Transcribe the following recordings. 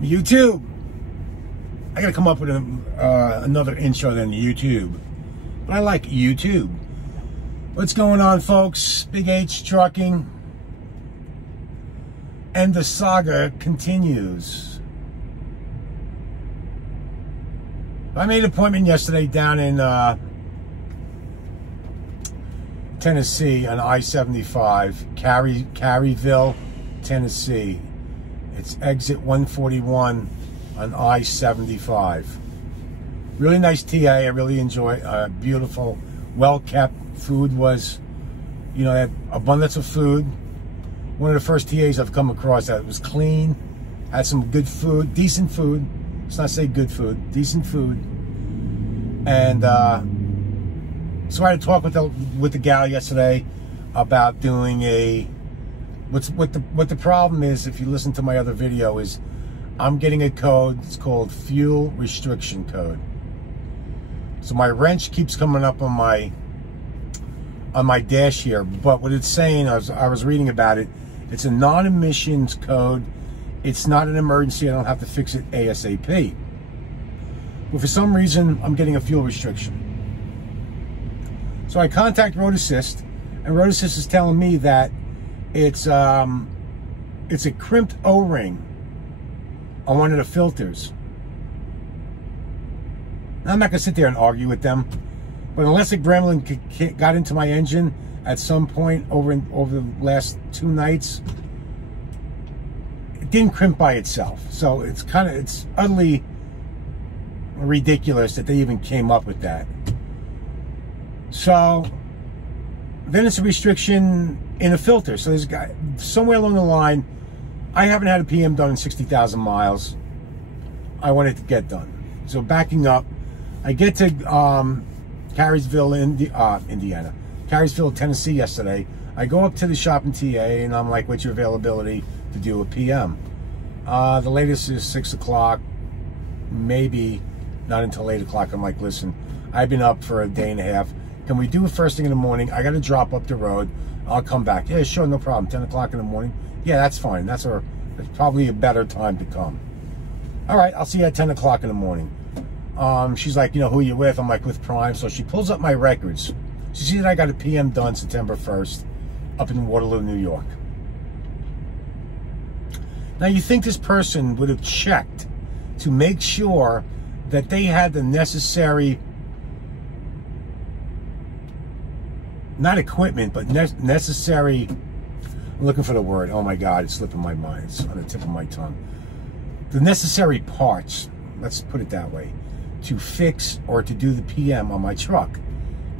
YouTube. I gotta come up with another intro than YouTube, but I like YouTube. What's going on, folks? BigH Trucking, and the saga continues. I made an appointment yesterday down in Tennessee on I-75, Caryville, Tennessee. It's exit 141 on I-75. Really nice TA. I really enjoy. Beautiful, well kept. Food was, you know, they had abundance of food. One of the first TAs I've come across that was clean, had some good food, decent food. Let's not say good food, decent food. And so I had to talk with the gal yesterday about doing a. What the problem is, if you listen to my other video, is I'm getting a code. It's called fuel restriction code. So my wrench keeps coming up on my dash here, but what it's saying, I was reading about it, it's a non-emissions code. It's not an emergency. I don't have to fix it ASAP. But for some reason, I'm getting a fuel restriction. So I contact Road Assist, and Road Assist is telling me that it's a crimped O-ring on one of the filters. Now, I'm not going to sit there and argue with them, but unless a gremlin got into my engine at some point over the last 2 nights, it didn't crimp by itself. So it's utterly ridiculous that they even came up with that. So then it's a restriction in a filter. So there's a guy somewhere along the line. I haven't had a PM done in 60,000 miles. I wanted to get done. So backing up, I get to Carysville, Indiana. Carysville, Tennessee yesterday. I go up to the shop in TA and I'm like, what's your availability to do a PM? The latest is 6 o'clock, maybe not until 8 o'clock. I'm like, listen, I've been up for a day and a half. Can we do it first thing in the morning? I got to drop up the road. I'll come back. Yeah, sure, no problem. 10 o'clock in the morning. Yeah, that's fine. That's probably a better time to come. All right, I'll see you at 10 o'clock in the morning. She's like, you know, who are you with? I'm like, with Prime. So she pulls up my records. She sees that I got a PM done September 1st up in Waterloo, New York. Now, you think this person would have checked to make sure that they had the necessary, not equipment, but necessary, I'm looking for the word. Oh my God, it's slipping my mind. It's on the tip of my tongue. The necessary parts, let's put it that way, to fix or to do the PM on my truck.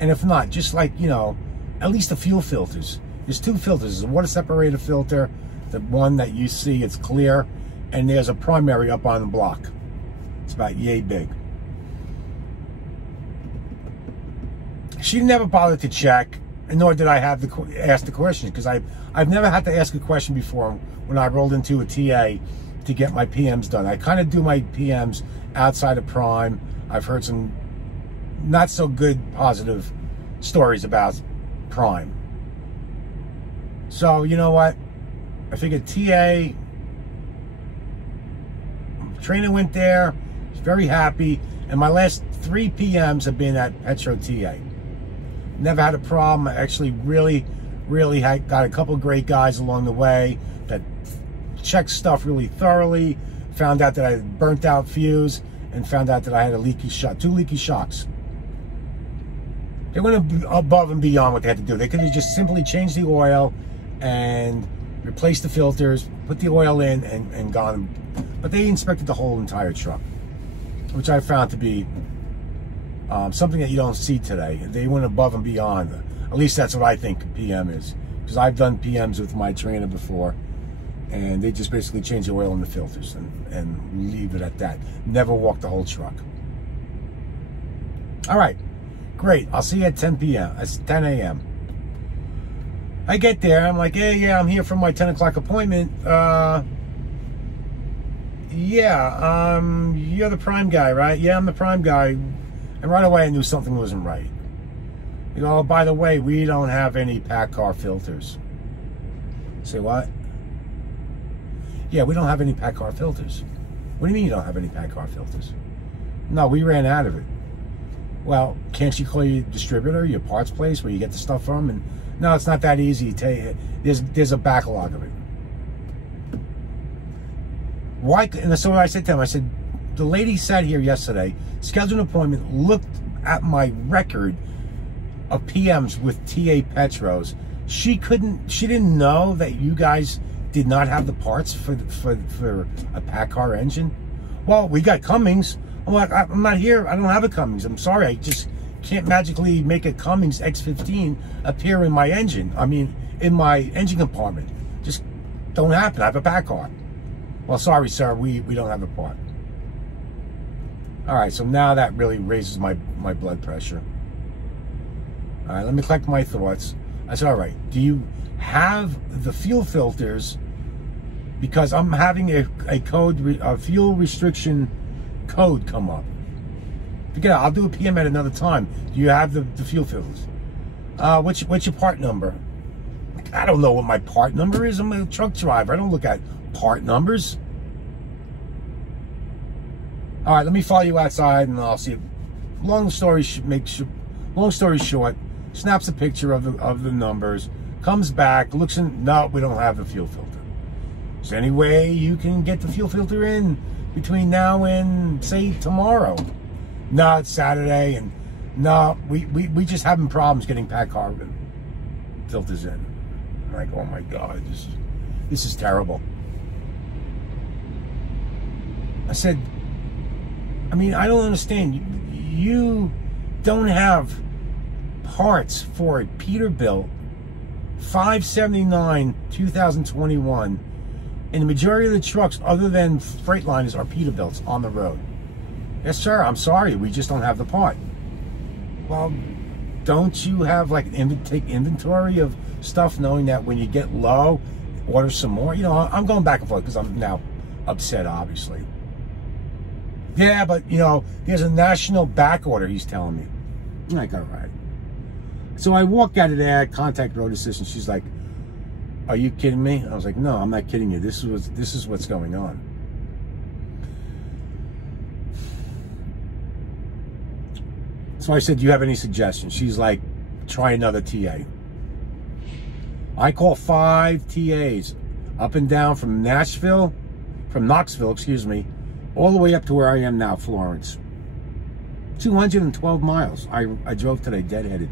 And if not, just like, you know, at least the fuel filters. There's 2 filters. There's a water separator filter, the one that you see, it's clear, and there's a primary up on the block. It's about yay big. She never bothered to check, and nor did I have to ask the question, because I've never had to ask a question before when I rolled into a TA to get my PMs done. I kind of do my PMs outside of Prime. I've heard some not so good positive stories about Prime. So, you know what? I figured TA, trainer went there, was very happy, and my last 3 PMs have been at Petro TA. Never had a problem. I actually really got a couple great guys along the way that checked stuff really thoroughly, found out that I had burnt out fuse, and found out that I had a leaky shock, 2 leaky shocks. They went above and beyond what they had to do. They could have just simply changed the oil and replaced the filters, put the oil in, and gone. But they inspected the whole entire truck, which I found to be something that you don't see today. They went above and beyond. At least that's what I think PM is, because I've done PMs with my trainer before, and they just basically change the oil in the filters and leave it at that. Never walk the whole truck. All right, great. I'll see you at 10 p.m. It's 10 a.m. I get there. I'm like, hey, yeah, I'm here for my 10 o'clock appointment. Yeah, you're the Prime guy, right? Yeah, I'm the Prime guy. And right away, I knew something wasn't right. You know, oh, by the way, we don't have any pack car filters. Say what? Yeah, we don't have any pack car filters. What do you mean you don't have any PACCAR filters? No, we ran out of it. Well, can't you call your distributor, your parts place where you get the stuff from? And no, it's not that easy. There's a backlog of it. Why? And so I said to him, I said, the lady sat here yesterday, scheduled an appointment, looked at my record of PMs with TA Petros. She didn't know that you guys did not have the parts for a PACCAR engine. Well, we got Cummins. I'm like, I'm not here. I don't have a Cummins. I'm sorry. I just can't magically make a Cummins X15 appear in my engine. I mean, in my engine compartment. Just don't happen. I have a PACCAR. Well, sorry, sir. We don't have a part. All right. So now that really raises my blood pressure. All right. Let me collect my thoughts. I said, all right. Do you have the fuel filters? Because I'm having a fuel restriction code come up. Forget it, I'll do a PM at another time. Do you have the fuel filters? What's your part number? I don't know what my part number is. I'm a truck driver. I don't look at part numbers. All right, let me follow you outside and I'll see. Long story short, snaps a picture of the numbers, comes back, looks in. No, we don't have the fuel filter. Is there any way you can get the fuel filter in between now and, say, tomorrow? No, it's Saturday, and no, we just having problems getting PACCAR filters in. I'm like, oh my God, this is terrible. I said, I mean, I don't understand. You don't have parts for a Peterbilt 579 2021. And the majority of the trucks, other than Freightliners, are Peterbilts on the road. Yes, sir, I'm sorry, we just don't have the part. Well, don't you have, like, take inventory of stuff, knowing that when you get low, order some more? You know, I'm going back and forth because I'm now upset, obviously. Yeah, but, you know, there's a national back order, he's telling me. I'm like, all right. So I walk out of there, contact road assistant. She's like, are you kidding me? I was like, no, I'm not kidding you. This is what's going on. So I said, do you have any suggestions? She's like, try another TA. I call 5 TAs up and down from Knoxville, excuse me, all the way up to where I am now, Florence. 212 miles. I drove today deadheaded,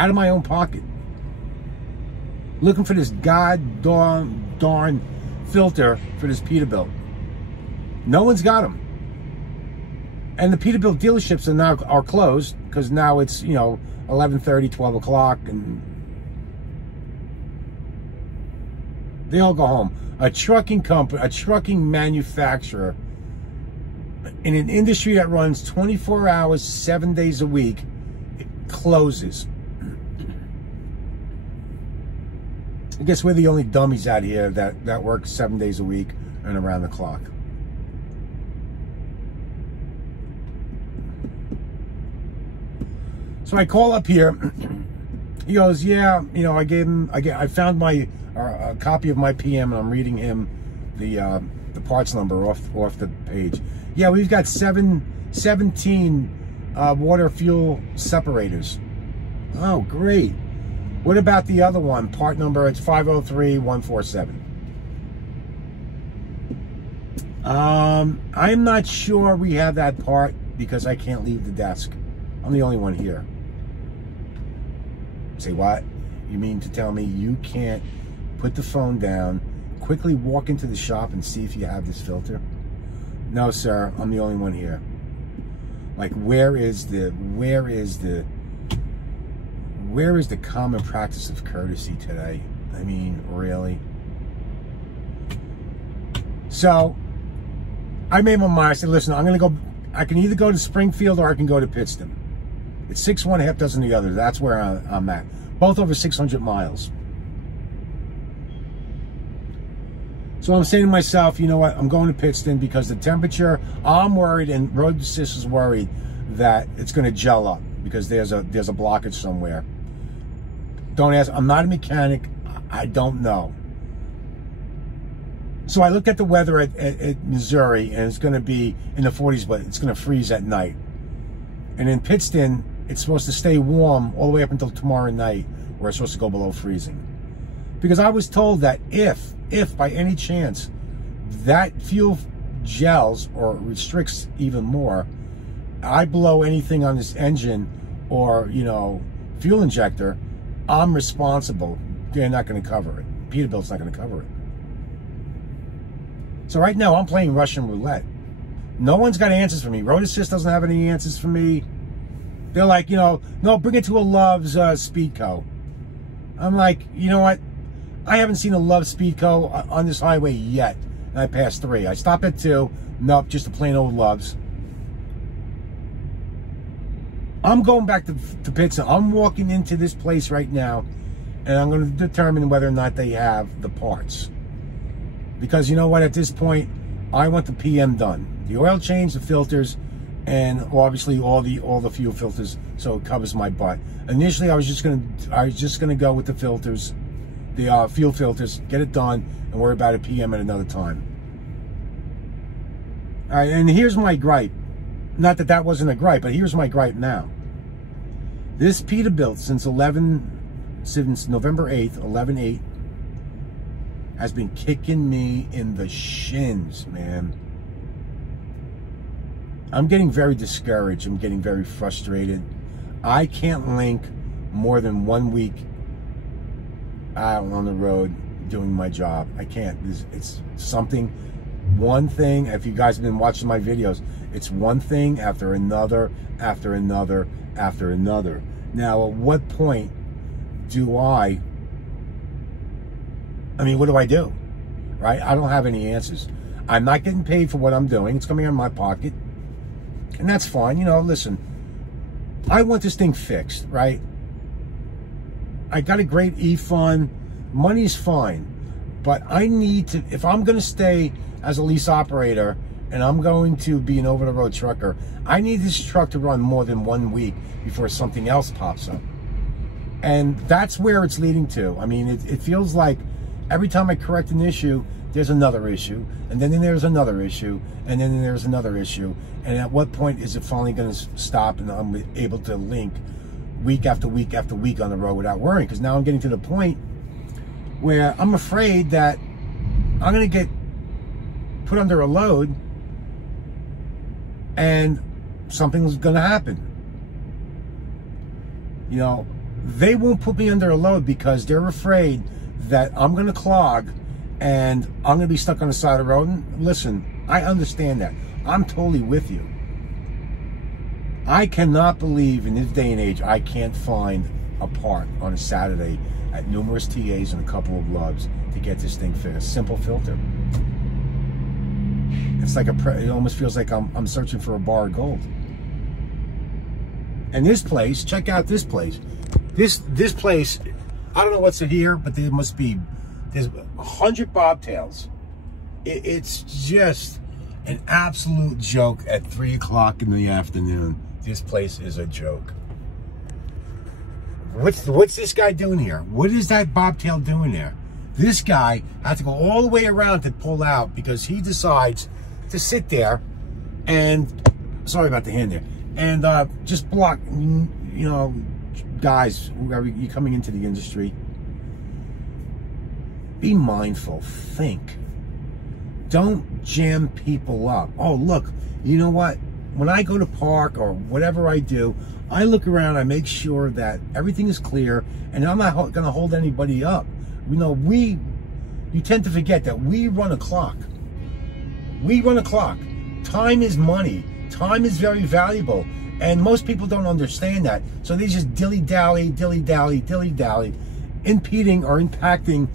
out of my own pocket, looking for this darn filter for this Peterbilt. No one's got them. And the Peterbilt dealerships are closed because now it's, you know, 11:30, 12 o'clock, and they all go home. A trucking company, a trucking manufacturer in an industry that runs 24 hours, 7 days a week, it closes. I guess we're the only dummies out here that work 7 days a week and around the clock. So I call up here. He goes, yeah, you know, I found my a copy of my PM, and I'm reading him the parts number off the page. Yeah, we've got 17 water fuel separators. Oh, great. What about the other one? Part number, it's 503147. I'm not sure we have that part because I can't leave the desk. I'm the only one here. Say what? You mean to tell me you can't put the phone down, quickly walk into the shop and see if you have this filter? No, sir, I'm the only one here. Like, where is the common practice of courtesy today? I mean, really? So I made my mind. I said, listen, I can either go to Springfield or I can go to Pittston. It's 6 one, half dozen the other. That's where I'm at. Both over 600 miles. So I'm saying to myself, you know what? I'm going to Pittston because the temperature, I'm worried, and road assist is worried that it's going to gel up because there's a blockage somewhere. Don't ask. I'm not a mechanic. I don't know. So I look at the weather at Missouri, and it's going to be in the 40s, but it's going to freeze at night. And in Pittston, it's supposed to stay warm all the way up until tomorrow night, where it's supposed to go below freezing. Because I was told that if by any chance that fuel gels or restricts even more, I blow anything on this engine or, you know, fuel injector, I'm responsible. They're not going to cover it. Peterbilt's not going to cover it. So right now, I'm playing Russian roulette. No one's got answers for me. Road Assist doesn't have any answers for me. They're like, you know, no, bring it to a Love's Speedco. I'm like, you know what? I haven't seen a Love's Speedco on this highway yet. And I passed 3. I stopped at 2. Nope, just a plain old Love's. I'm going back to Pittston. I'm walking into this place right now, and I'm going to determine whether or not they have the parts. Because you know what? At this point, I want the PM done. The oil change, the filters, and obviously all the fuel filters, so it covers my butt. Initially, I was just gonna go with the filters, the fuel filters, get it done, and worry about a PM at another time. All right, and here's my gripe. Not that that wasn't a gripe, but here's my gripe now. This Peterbilt since November 8th, 11/8, has been kicking me in the shins, man. I'm getting very discouraged. I'm getting very frustrated. I can't link more than 1 week out on the road doing my job. I can't. It's something, one thing. If you guys have been watching my videos, it's one thing after another, after another, after another. Now, at what point do I mean, what do I do? Right? I don't have any answers. I'm not getting paid for what I'm doing. It's coming out of my pocket. And that's fine. You know, listen, I want this thing fixed, right? I got a great e-fund. Money's fine. But I need to, if I'm going to stay as a lease operator and I'm going to be an over-the-road trucker, I need this truck to run more than 1 week before something else pops up. And that's where it's leading to. I mean, it feels like every time I correct an issue, there's another issue, and then there's another issue, and then there's another issue. And at what point is it finally going to stop and I'm able to link week after week after week on the road without worrying? Because now I'm getting to the point where I'm afraid that I'm going to get put under a load and something's going to happen. You know, they won't put me under a load because they're afraid that I'm going to clog and I'm going to be stuck on the side of the road. And listen, I understand that. I'm totally with you. I cannot believe in this day and age I can't find a part on a Saturday at numerous TAs and a couple of Loves to get this thing fixed. Simple filter. It's like it almost feels like I'm searching for a bar of gold. And this place, check out this place. This place, I don't know what's in here, but there must be, there's 100 bobtails. It's just an absolute joke at 3 o'clock in the afternoon. This place is a joke. What's this guy doing here? What is that bobtail doing there? This guy had to go all the way around to pull out because he decides to sit there and, sorry about the hand there, and just block, you know, guys, whoever you're coming into the industry, be mindful, think. Don't jam people up. Oh, look, you know what? When I go to park or whatever I do, I look around, I make sure that everything is clear, and I'm not going to hold anybody up. You know, you tend to forget that we run a clock. We run a clock. Time is money. Time is very valuable. And most people don't understand that. So they just dilly-dally, dilly-dally, dilly-dally, impeding or impacting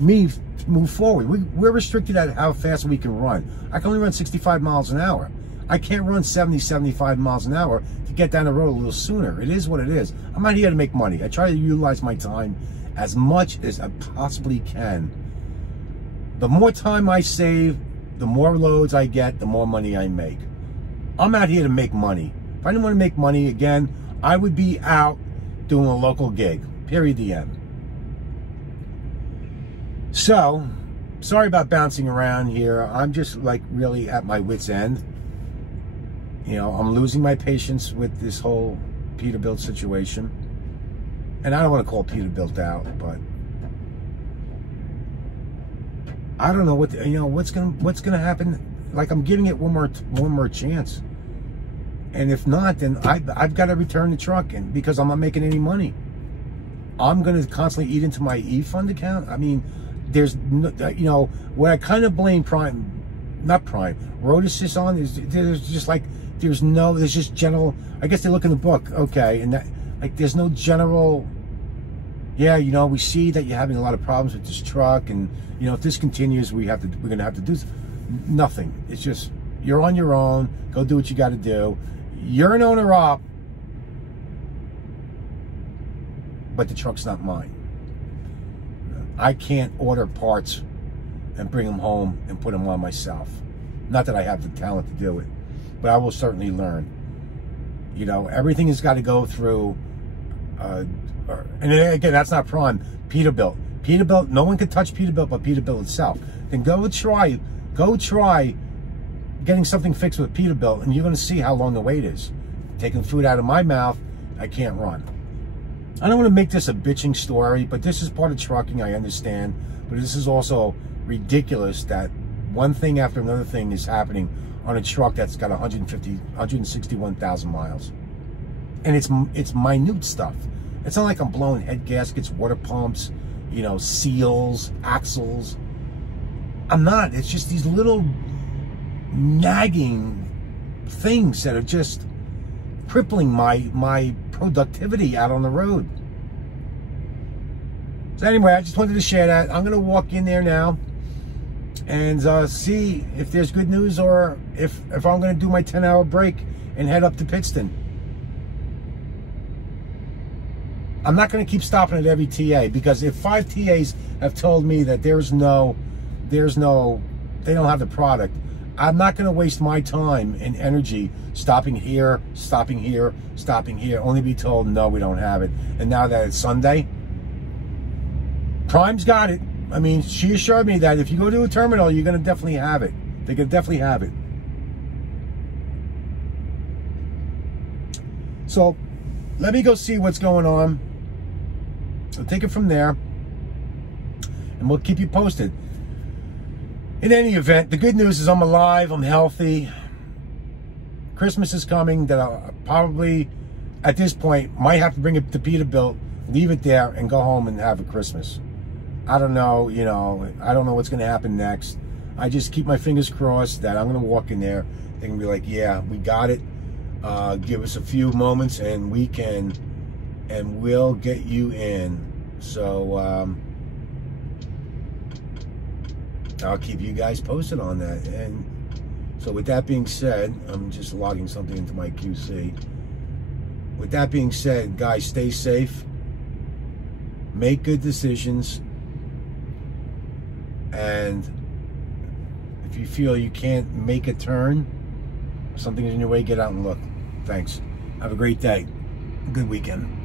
me to move forward. We're restricted at how fast we can run. I can only run 65 miles an hour. I can't run 70, 75 miles an hour to get down the road a little sooner. It is what it is. I'm not here to make money. I try to utilize my time as much as I possibly can. The more time I save, the more loads I get, the more money I make. I'm out here to make money. If I didn't want to make money, again, I would be out doing a local gig. Period, the end. So sorry about bouncing around here. I'm just like really at my wit's end. You know, I'm losing my patience with this whole Peterbilt situation. And I don't want to call Peterbilt out, but I don't know what what's gonna happen. Like, I'm giving it one more chance. And if not, then I've got to return the truck, and because I'm not making any money, I'm going to constantly eat into my e-fund account. I mean, there's no, what I kind of blame Road Assist on is there's just like there's just general. I guess they look in the book, okay, and that, like, there's no general. Yeah, we see that you're having a lot of problems with this truck, and if this continues, we're going to have to do nothing. It's just you're on your own. Go do what you got to do. You're an owner op, but the truck's not mine. I can't order parts and bring them home and put them on myself. Not that I have the talent to do it, but I will certainly learn. Everything has got to go through, and again, that's not Prime. Peterbilt. Peterbilt, no one can touch Peterbilt but Peterbilt itself. Then go try getting something fixed with Peterbilt, and you're going to see how long the wait is. Taking food out of my mouth, I can't run. I don't want to make this a bitching story, but this is part of trucking, I understand. But this is also ridiculous that one thing after another thing is happening on a truck that's got 161,000 miles. And it's minute stuff. It's not like I'm blowing head gaskets, water pumps, seals, axles. I'm not. It's just these little nagging things that are just crippling my productivity out on the road. So anyway, I just wanted to share that. I'm going to walk in there now and see if there's good news, or if I'm going to do my 10-hour break and head up to Pittston. I'm not going to keep stopping at every TA, because if 5 TAs have told me that they don't have the product, I'm not going to waste my time and energy stopping here, only be told, no, we don't have it. And now that it's Sunday, Prime's got it. I mean, she assured me that if you go to a terminal, you're going to definitely have it. They're going to definitely have it. So let me go see what's going on. I'll take it from there, and we'll keep you posted. In any event, the good news is I'm alive, I'm healthy. Christmas is coming, that I'll probably, at this point, might have to bring it to Peterbilt, leave it there, and go home and have a Christmas. I don't know, I don't know what's going to happen next. I just keep my fingers crossed that I'm going to walk in there. They're going to be like, yeah, we got it. Give us a few moments, and we'll get you in. So, I'll keep you guys posted on that. And so with that being said, I'm just logging something into my QC. With that being said, guys, stay safe. Make good decisions. And if you feel you can't make a turn, something's in your way, get out and look. Thanks. Have a great day. Good weekend.